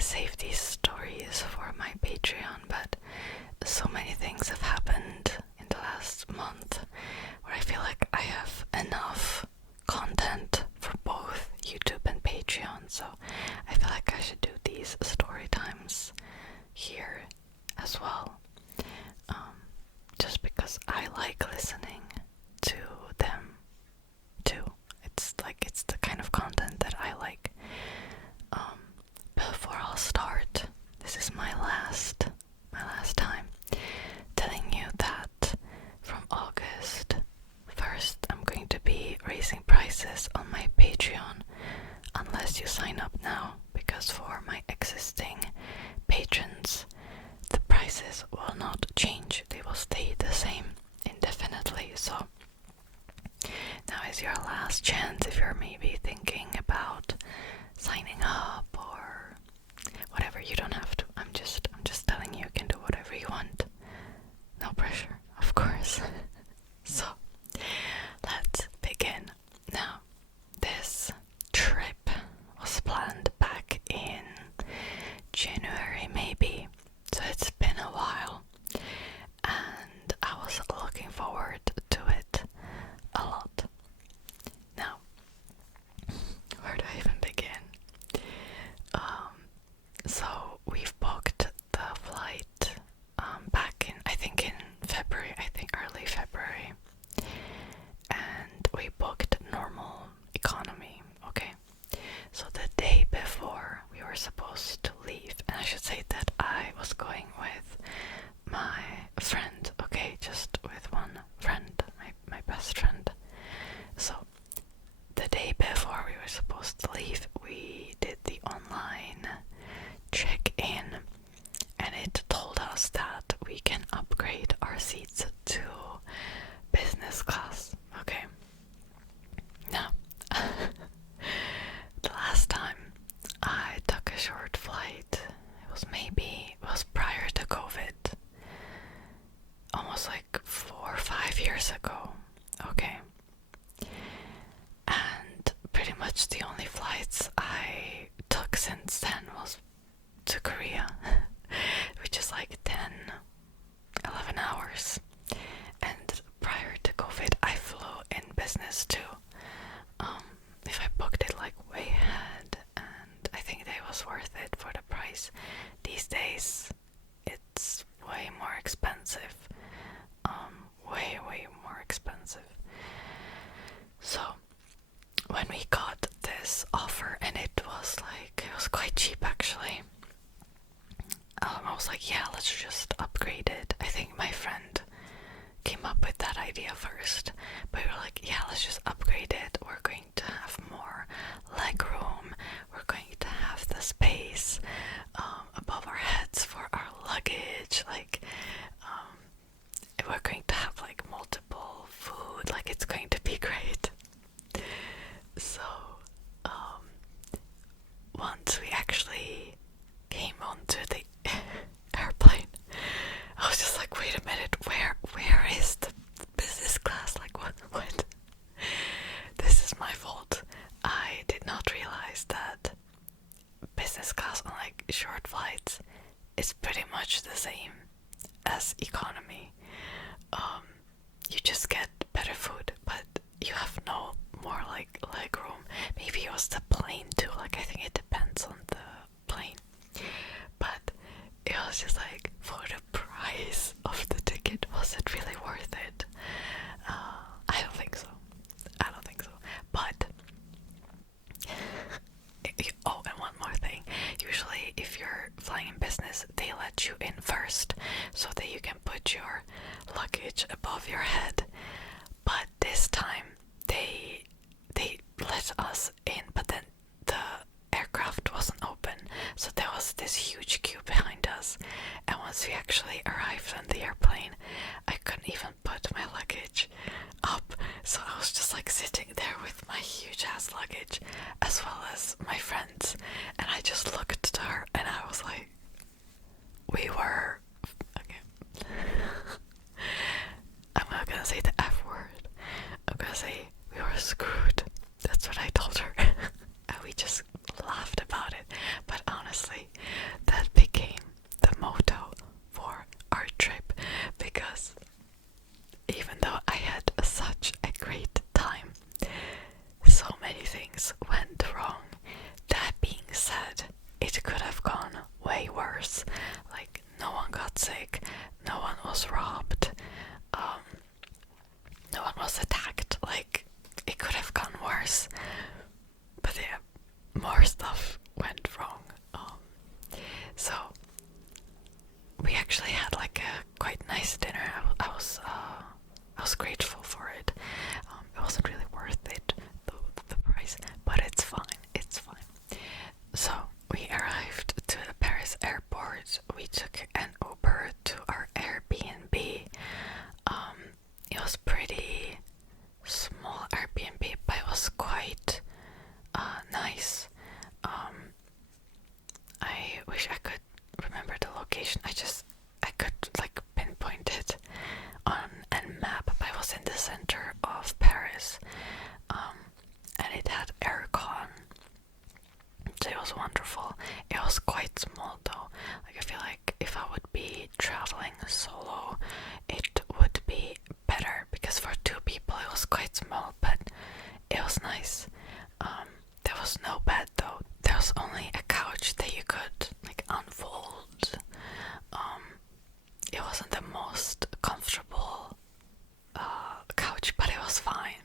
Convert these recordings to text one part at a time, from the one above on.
save these stories for my Patreon, but so many things have happened in the last month where I feel like I have enough content for both YouTube and Patreon, so I feel like I should do these story times here as well, just because I like listening to them too. It's the kind of content that I like. Before I'll start, this is my last time telling you that from August 1st I'm going to be raising prices on my Patreon unless you sign up now, because for my existing patrons the prices will not change, they will stay the same indefinitely. So now is your last chance if you're maybe thinking about signing up or whatever. You don't have to. I'm just telling you can do whatever you want. No pressure, of course. So let's begin. Now, this trip was planned back in January maybe, so it's been a while, and I was looking forward to it a lot. Now, where do I even begin? So we've booked the flight back in, I think early February, and we booked normal economy, okay? So the day before we were supposed to leave, and I should say that I was going with my friend, okay, just with one friend, my best friend. So the day before we were supposed to leave, we did the online check-in, and it told us that we can upgrade our seats to business class, okay? Now, the last time I took a short flight, it was prior to COVID, almost like 4 or 5 years ago, okay? And pretty much the only flights I took since then was to Korea, which is like 10-11 hours. And prior to COVID I flew in business too. If I booked it like way ahead, and I think that was worth it for the price. These days it's way more expensive, way more expensive. So when we got this offer, and it was quite cheap actually, I was like, yeah, let's just upgrade it. I think my friend came up with that idea first, but we were like, yeah, let's just upgrade it. We're going to have more leg room, we're going to have the space above our heads for our luggage, we're going to have multiple food, it's going to be great. So once we actually came onto the airplane, I was just like, wait a minute, where is the business class? What? This is my fault. I did not realize that business class on short flights is pretty much the same as economy. You just get better food, but you have no more leg room. Maybe it was the plane too, I think it depends on the plane. But it was just for the price of the ticket, was it really worth it? I don't think so. But oh, and one more thing. Usually if you're flying in business, they let you in first so that you can put your luggage above your head. But this time they let us in, but then the aircraft wasn't open, so there was this huge queue behind us. And once we actually arrived on the airplane, I couldn't even put my luggage up, so I was just sitting there with my huge ass luggage as well as my friends, and I just looked at her and I was like, okay, I'm not gonna say the F word, I'm gonna say we were screwed. That's what I told her. And we just laughed about it. But honestly, and it had aircon, so it was wonderful. It was quite small though. Like, I feel like if I would be traveling solo, it would be better, because for two people it was quite small, but it was nice. There was no bed though. There was only a couch that you could like unfold. It wasn't the most comfortable couch, but it was fine.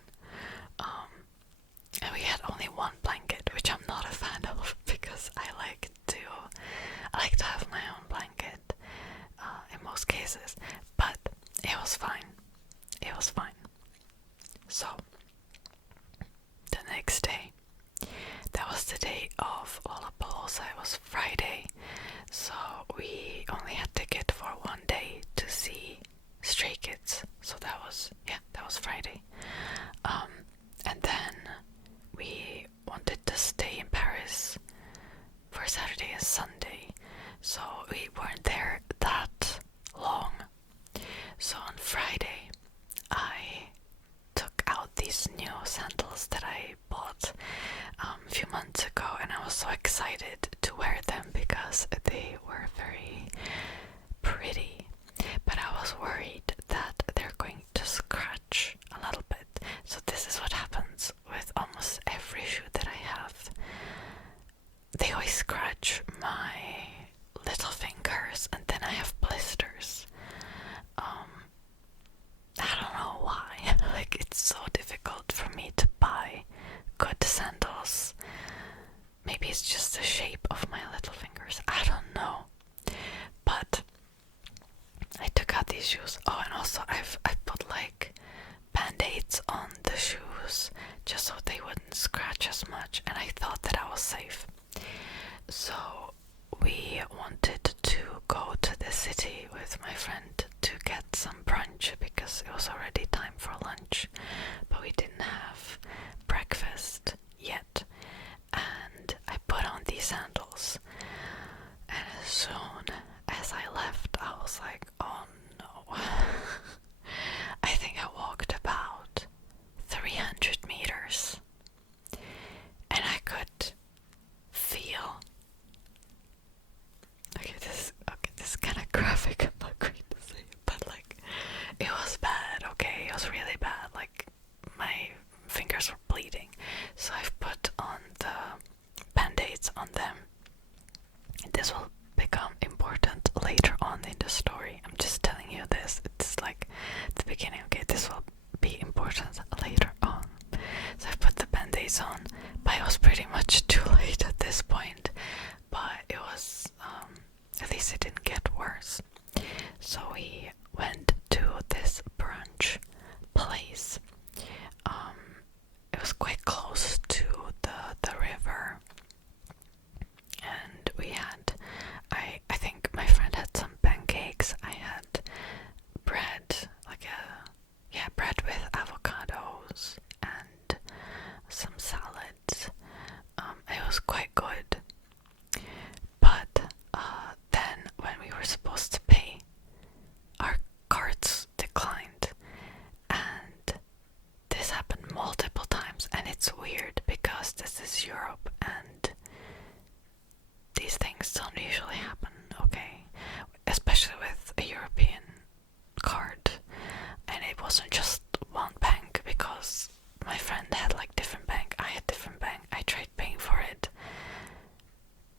And we had only one blanket, which I'm not a fan of, because I like to have my own blanket in most cases. But it was fine. It was fine. So the next day, that was the day of Lollapalooza. It was Friday, so we only had ticket for one day to see Stray Kids. So that was Friday. And then we wanted to stay in Paris for Saturday and Sunday, so we weren't there that long. So on Friday, I took out these new sandals that I bought a few months ago, and I was so excited to wear them because they were very pretty. But I was worried that they're going to scratch a little bit. So this is what happens with almost every shoe that I have. They always scratch my little fingers, and then I have blisters. I don't know why. Like, it's so difficult for me to buy good sandals. Maybe it's just the shape of my little fingers. I don't know. But I took out these shoes. Oh, and also I put like band-aids on the shoes just so they wouldn't scratch as much, and I thought that I was safe. So we wanted to go to the city with my friend to get some brunch, because it was already time for lunch, but we didn't have breakfast yet. And I put on these sandals, and as soon as I left, I was like, oh no. I think I walked about 300 meters, and I could feel, this is kind of graphic, I'm not going to say it, but like, it was bad, okay, it was really bad. Like, my fingers were bleeding, so I've put on the band-aids on them. This will become important later on in the story. I'm just telling you this. It's like the beginning. Okay, this will be important later on. So I put the band-aids on, but it was pretty much too late at this point. But it was, at least it didn't get worse. So we went to this brunch place. It was quite close to the river. And we had, I think my friend had some pancakes. I had bread, bread with avocados and some salads. It was quite good. But then when we were supposed to pay, our cards declined. And this happened multiple times, and it's weird because this is Europe and these things don't usually happen, okay? Especially with a European card. And it wasn't just one bank, because my friend had like different bank, I had different bank. I tried paying for it.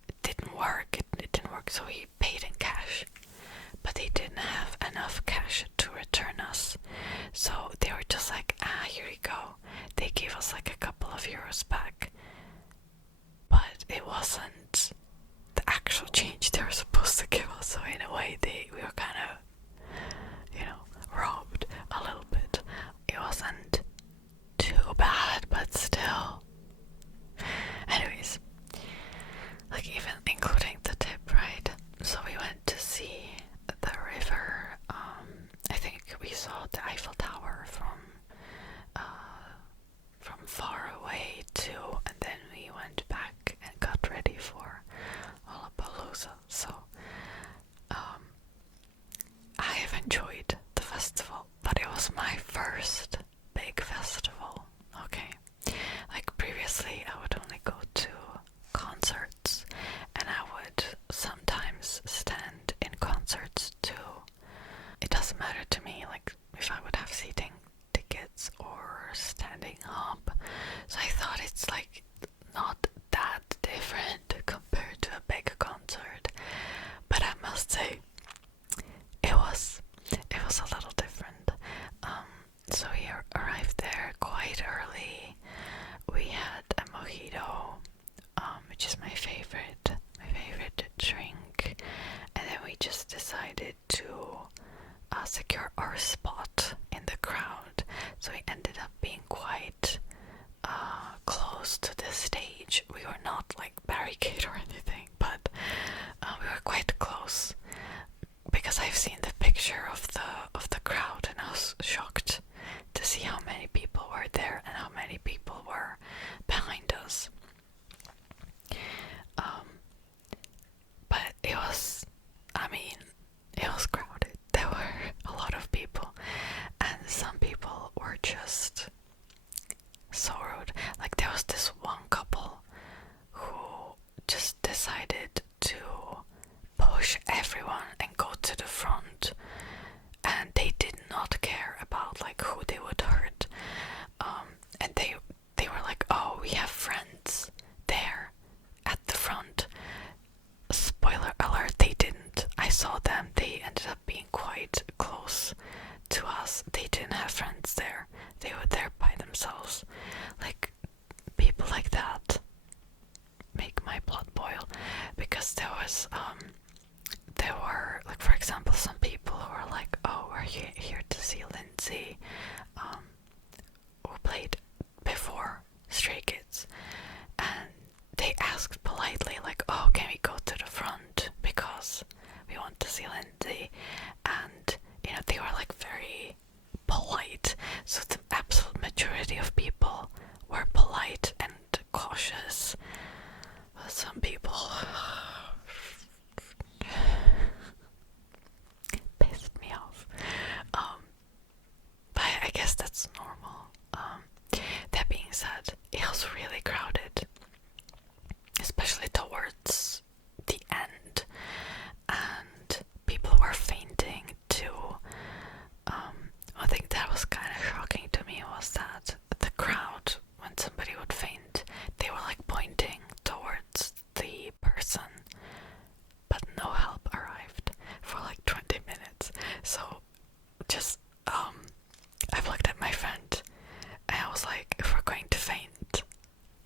It didn't work. It didn't work, so we paid in cash. But they didn't have enough cash to return us. So they were just like, here you go. They gave us like a couple of euros back. But it wasn't the actual change they were supposed to give us. So in a way, we were kind of, robbed a little bit. It wasn't too bad, but still. Anyways, like, even including the tip, right? So we went to see the river. I think we saw the Eiffel Tower from far away too, and then we went back and got ready for Lollapalooza. So which is my favorite drink, and then we just decided to secure our spot in the crowd. So we ended up being quite close to the stage. We were not like barricade or anything, but we were quite close, because I've seen the picture of the crowd and I was shocked to see how many people were there and how many people were behind us. But it was crowded. There were a lot of people, and some people were just so rude. Like, there was this one couple who just decided to push everyone and go to the front, and they did not care about like who they would hurt. And they were like, oh, we have friends there at the front. Spoiler alert, they didn't. I saw them. They ended up being quite close to us. They didn't have friends there. They were there by themselves. Like, people like that make my blood boil, because there were, like, for example, some people who were like, oh, we're here to see Lindsay, who played before Stray Kids, and they asked politely, like, oh, can we go to the front because we want to see Lindsay? And they were like very polite. So the absolute majority of people were polite and cautious. But some people pissed me off. But I guess that's normal. That being said, it was really crowded, especially towards the end, and people were fainting too. One thing that was kind of shocking to me was that the crowd, when somebody would faint, they were like pointing towards the person, but no help arrived for like 20 minutes. So just I've looked at my friend and I was like, if we're going to faint,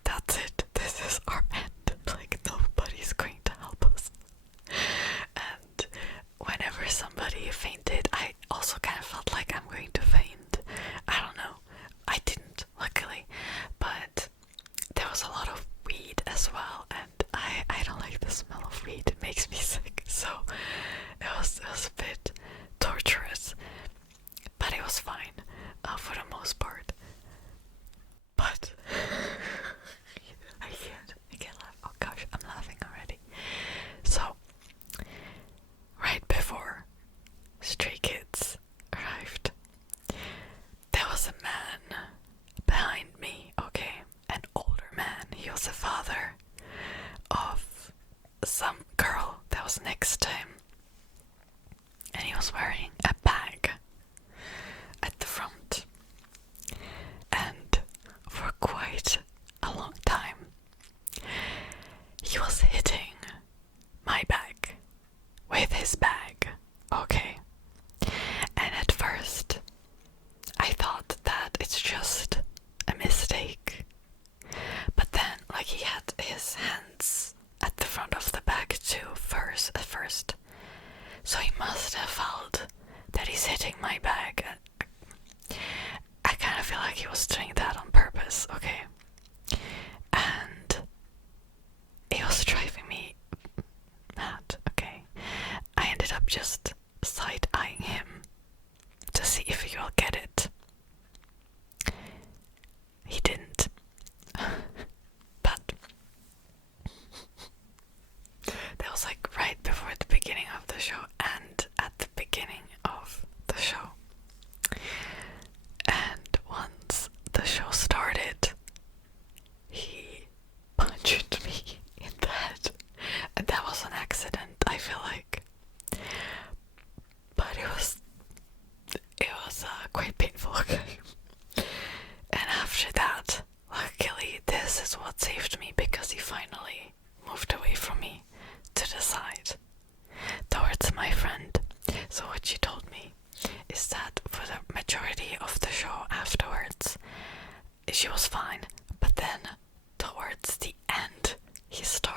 that's it. This is our end. Like, nobody's going to help us. And whenever somebody fainted, I also kind of felt like I'm going to faint. I don't know. I didn't, luckily. But there was a lot of weed as well, and I don't like the smell of weed. It makes me sick. So it was a bit torturous. But it was fine, for the most part. But I can't laugh. Oh gosh, I'm laughing already. So, right before Stray Kids arrived, there was a man behind me, okay? An older man. He was the father of some girl that was next to him. And he was wearing a bag at the front. And for quite a long time, he was hitting my bag with his bag, okay? And at first, I thought that it's just a mistake. But then, like, he had his hands at the front of the bag too, at first. So he must have felt that he's hitting my bag. I kind of feel like he was doing that on purpose, okay? And it was driving me mad, okay? I ended up just side-eyeing him to see if he will get it. He didn't. But that was like right before the beginning of the show and at the beginning of the show. And once the show started, he punched me in the head. And that was an accident, I feel like. But it was quite painful, okay? And after that, luckily, this is what saved me, because he finally moved away from me to the side towards my friend. So what she told me is that for the majority of the show afterwards, she was fine, but then towards the end, he started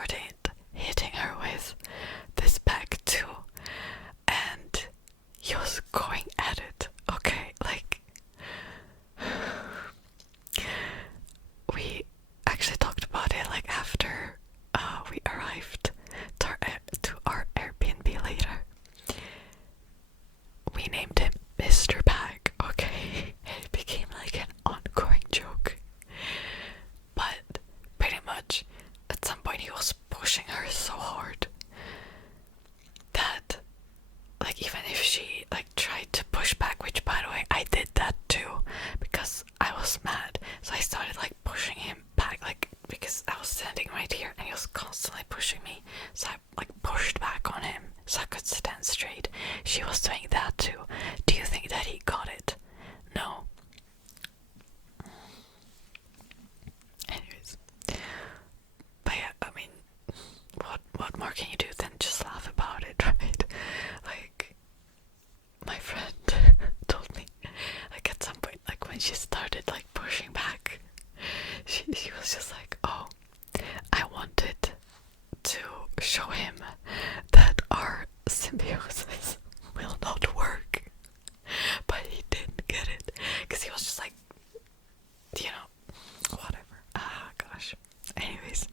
sitting right here and he was constantly pushing me, so I like pushed back on him so I could stand straight. She was doing that too. Do you think that he got it? No. Anyways, but yeah, I mean, what more can you do than just laugh about it, right? Like, my friend told me, like at some point, like when she started like pushing back, she was just like, oh, I wanted to show him that our symbiosis will not work, but he didn't get it because he was just like, you know, whatever. Ah, gosh. Anyways,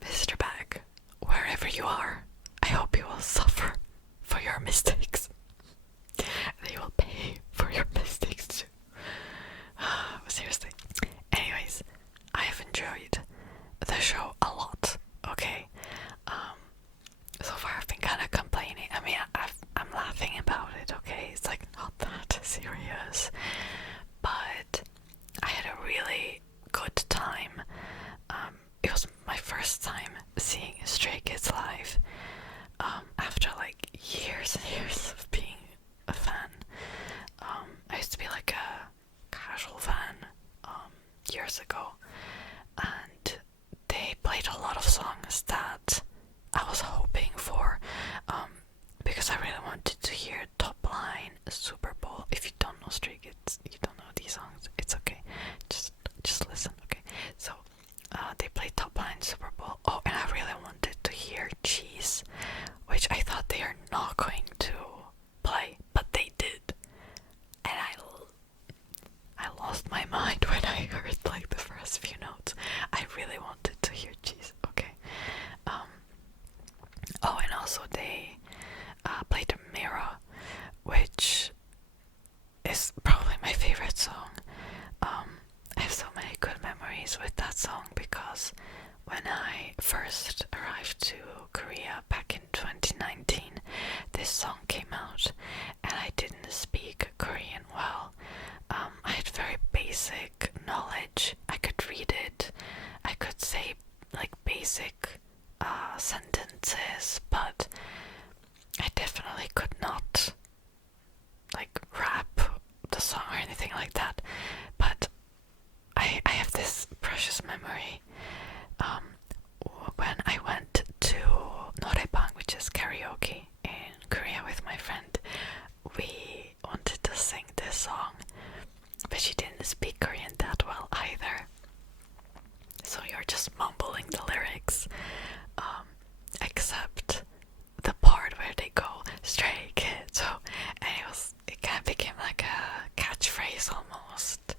Mr. Bag, wherever you are, I hope you will suffer for your mistakes. They will pay for your mistakes too. Seriously. Anyways, I have enjoyed the show a lot. Okay. So far I've been kind of complaining. I mean, I'm laughing about it. Okay, it's like not that serious, but I had a really good time. It was my first time seeing Stray Kids live. After like years and years of being a fan. I used to be like a casual fan years ago, and they played a lot of songs that I was hoping for, because I really wanted to hear Top Line, Super Bowl. If you don't know Stray Kids, you don't know these songs, it's okay. Just listen, okay? So they played Top Line, Super Bowl. Oh, and I really wanted to hear Cheese, which I thought they are not going to play, but they did. And I lost my mind when I heard like the first few notes. I really wanted to hear Cheese, okay? Oh, and also they played Mirror, which is probably my favorite song. I have so many good memories with that song because when I first arrived to Korea back in 2019, this song came out and I didn't speak Korean well. I had very basic knowledge. I could read it. I could say like basic sentences, but I definitely could not like rap the song or anything like that. But I have this precious memory. When I went to Noraebang, which is karaoke in Korea with my friend, we wanted to sing this song, but she didn't speak Korean that well either. So you're just mumbling the lyrics, except the part where they go Stray Kids. So, and it kind of became like a catchphrase almost.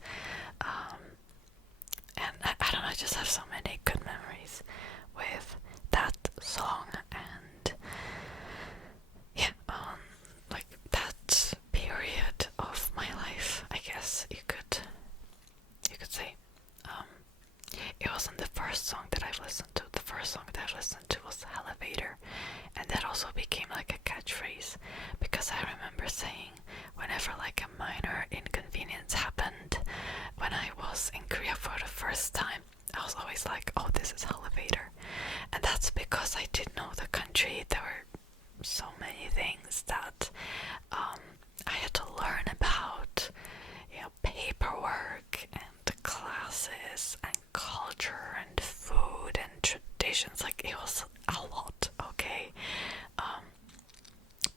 And I don't know, I just have so many good memories with that song, and yeah, like that period of my life, I guess you could say. It wasn't the first song that I've listened to. The first song that I listened to was Elevator, and that also became like a catchphrase because I remember saying whenever like a minor inconvenience happened when I was in Korea for the first time, I was always like, oh, this is Elevator. And that's because I didn't know the country. There were so many things that I had to learn about, you know, paperwork and classes and culture and food and traditions. Like, it was a lot, okay?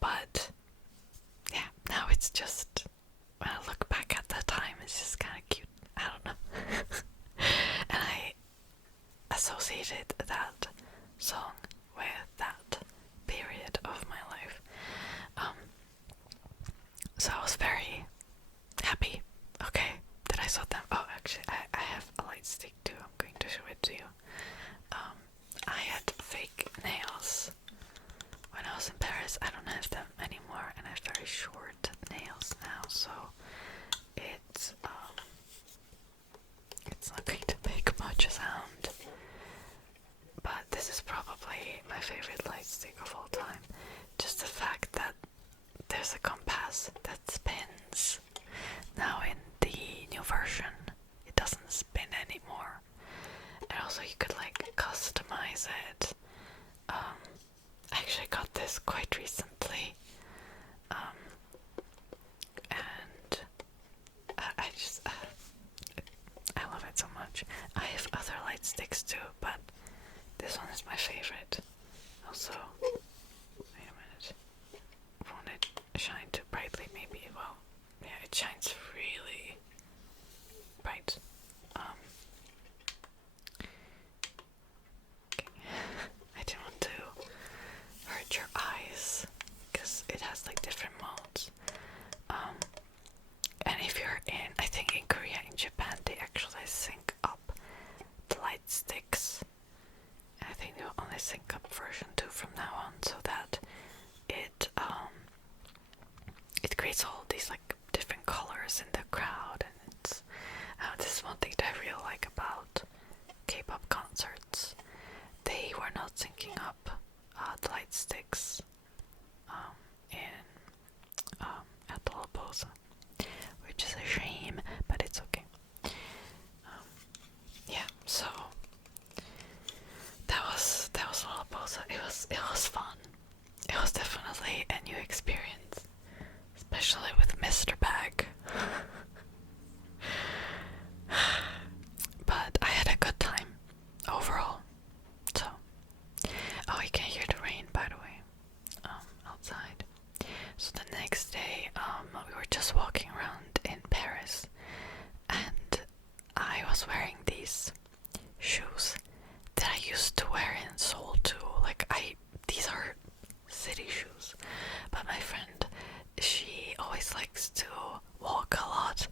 But yeah, now it's just, when I look back at that time, it's just kind of cute. I don't know. And I associated that song with that period of my life. So I was very happy, okay, that I saw them. Oh, actually, I have a light stick too. I'm going to show it to you. I had fake nails when I was in Paris. I don't have them anymore, and I have very short nails now, so it's not going to make much sound. But this is probably my favorite light stick of all time. Just the fact that there's a compass that spins. Now in the new version, it doesn't spin anymore. And also you could like quite recently, and I love it so much. I have other light sticks too, but this one is my favorite. Also, wait a minute, won't it shine too brightly? Maybe. Well, yeah, it shines really bright. Okay. I don't want to hurt your eyes because it has like different modes. And if you're I think in Korea, in Japan, they actually sync up the light sticks. I think they'll only sync up version 2 from now on, so that it creates all these like different colors in the crowd, and it's this is one thing that I really like about K-pop concerts. They were not syncing up the light sticks at Lollapalooza, which is a shame, but it's okay. Yeah, so that was Lollapalooza. It was fun. It was definitely a new experience, especially with Mr. Bag. But I had a good time overall. So, oh, you can hear the rain, by the way, outside. So the next day, we were just walking around in Paris, and I was wearing these shoes that I used to wear in Seoul too. These are city shoes, but my friend, she always likes to walk a lot,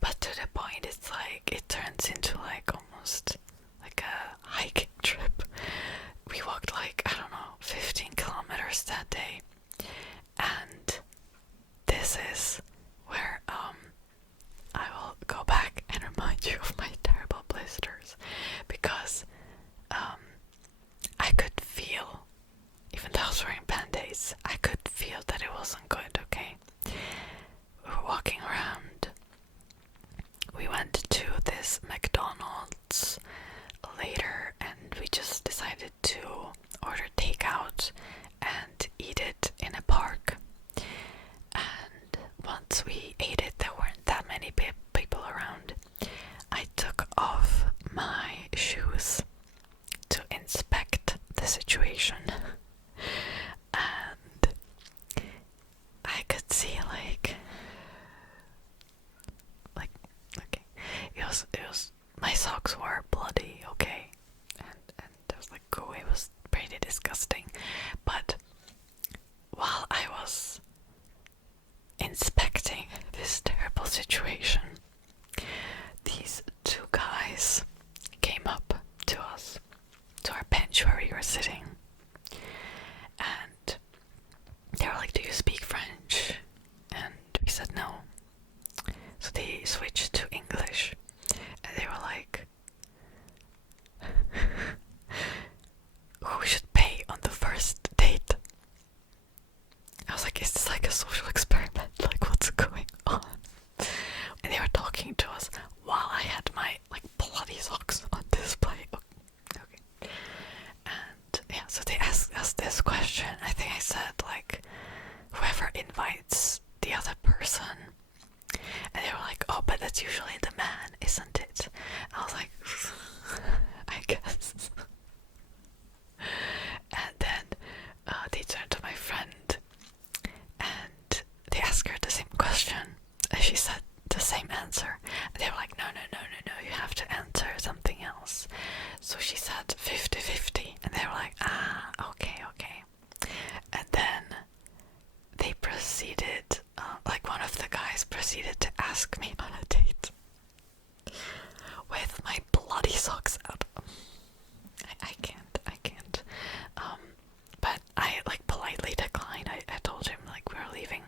but to the point it's like it turns into like almost like a hiking trip. We walked like, I don't know, 15 kilometers that day, and this is where I will go back and remind you of my terrible blisters, because I could feel, even though I was wearing band-aids, I could feel that it wasn't good, okay? We were walking around. We went to this McDonald's later, and we just decided to order takeout and eat it in a park. And once we ate it, there weren't that many people around. I took off my shoes to inspect the situation, and I could see like okay, it was my socks were bloody, okay, and it was like, oh, it was pretty disgusting. But while I was inspecting this terrible situation, these two guys came up to us, to our bench where we were sitting, and they were like, do you speak French? And we said no. So they switched to English, and they were like, who should pay on the first date? I was like, is this like a social experiment? Like, what's going on? And they were talking to us while I had my like bloody socks on display. Okay. And yeah, so they asked us this question. I think I said like, whoever invites the other person. And they were like, oh, but that's usually the man, isn't it? I was like, I guess. And then they turned to my friend and they asked her the same question, and she said the same answer. And they were like, no, you have to answer something else. So she said 50-50, and they were like, okay. And then they proceeded, like one of the guys proceeded to ask me on a date with my bloody socks out. I can't. But I like politely declined. I told him like we're leaving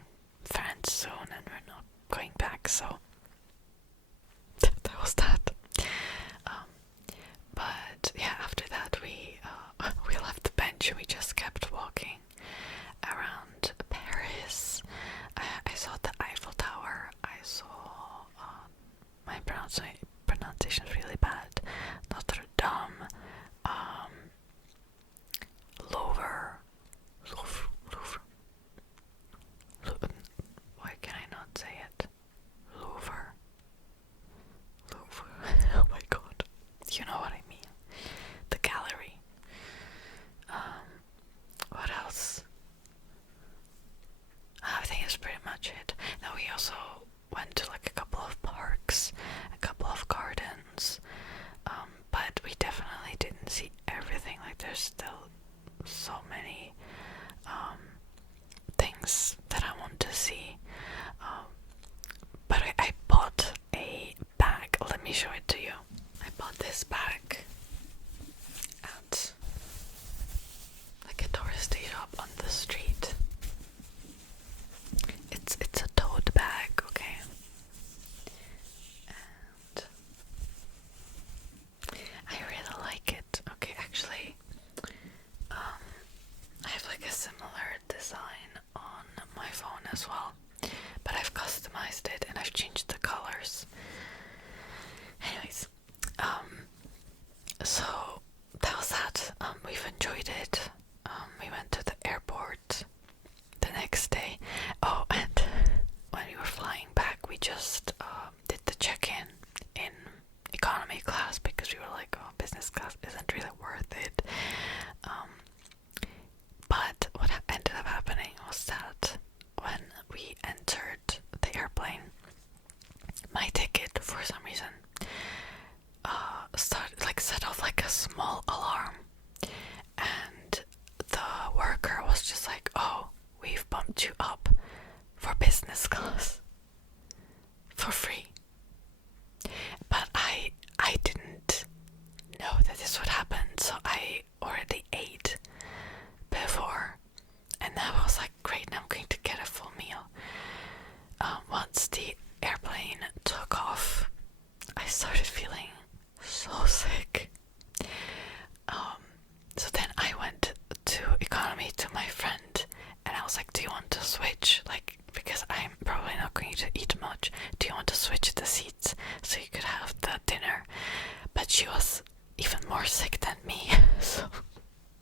France soon and we're not going back, so that was that. But yeah, after that we everything. Like there's still so many things that I want to see. But I bought a bag. Let me show it to you. I bought this bag at like a touristy shop on the street. It's a tote bag, okay? And I really like it. Okay, actually, I have like a similar design on my phone as well, but I've customized it and I've changed the colors. Anyways, so that was that. We've enjoyed it. We went to the airport the next day. Oh, and when we were flying back, we just did the check-in in economy class because we were like, oh, business class isn't really worth it. But what ended up happening was that when we entered the airplane, my ticket, for some reason, set off like a small alarm, and the worker was just like, oh, we've bumped you up for business class for free. But I didn't know that this would happen, so I already ate before, and now I was like, great, now I'm going to get a full meal. Once the airplane took off, I started feeling so sick. So then I went to economy to my friend, and I was like, do you want to switch? Like, because I'm probably not going to eat much. Do you want to switch the seats so you could have the dinner? But she was even more sick than me, so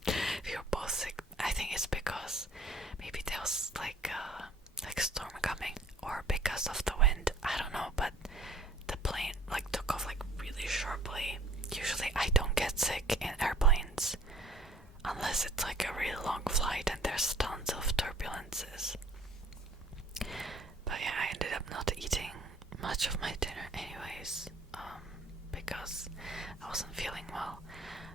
we were both sick. I think it's because maybe there was like storm coming, or because of the wind. I don't know, but the plane like took off like really sharply. Usually I don't get sick in airplanes unless it's like a really long flight and there's tons of turbulences. But yeah, I ended up not eating much of my dinner anyways, because I wasn't feeling well.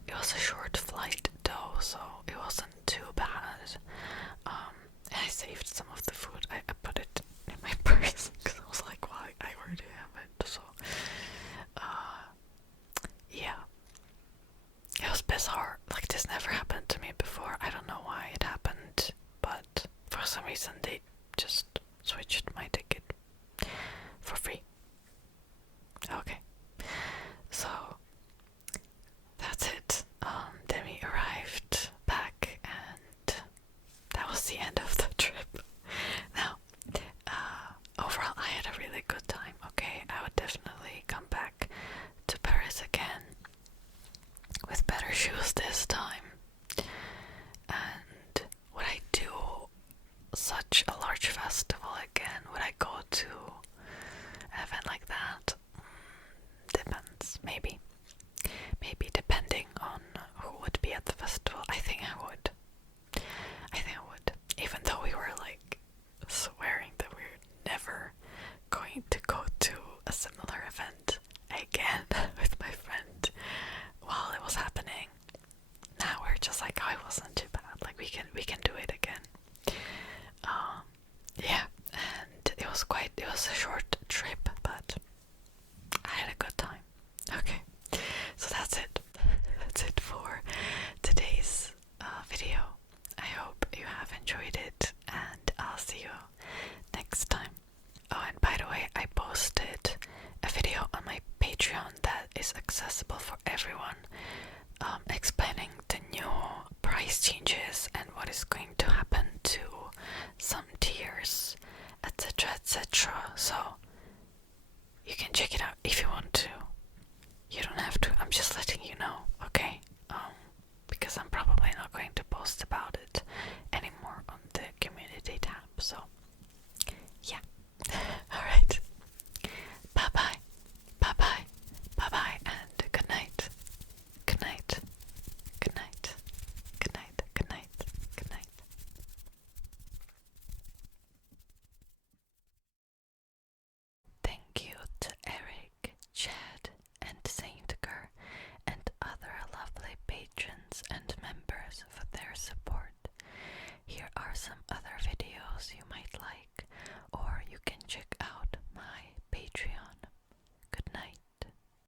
It was a short flight though, so it wasn't too bad. And I saved some of the food. I put it in my purse because I was like, well, I already have it, so yeah. It was bizarre. Like, this never happened to me before. I don't know why it happened, but for some reason they just switched my ticket for free. Okay, so that's it. Then we arrived back, and that was the end of the trip. Now, overall, I had a really good time. Okay, I would definitely come back to Paris again with better shoes this time. And would I do such a large festival again? Would I go to an event like that? Depends. Maybe depending on who would be at the festival. I think I would. Even though we were like swearing that we're never going to go to a similar event again with my friend while it was happening. Now we're just like, oh, it wasn't too bad. Like, we can do it again. Yeah, and it was a short trip, but I had a good time. Okay, so that's it. That's it for today's video. I hope you have enjoyed it, and I'll see you next time. Oh, and by the way, I posted a video on my Patreon that is accessible for everyone, explaining the new price changes videos you might like, or you can check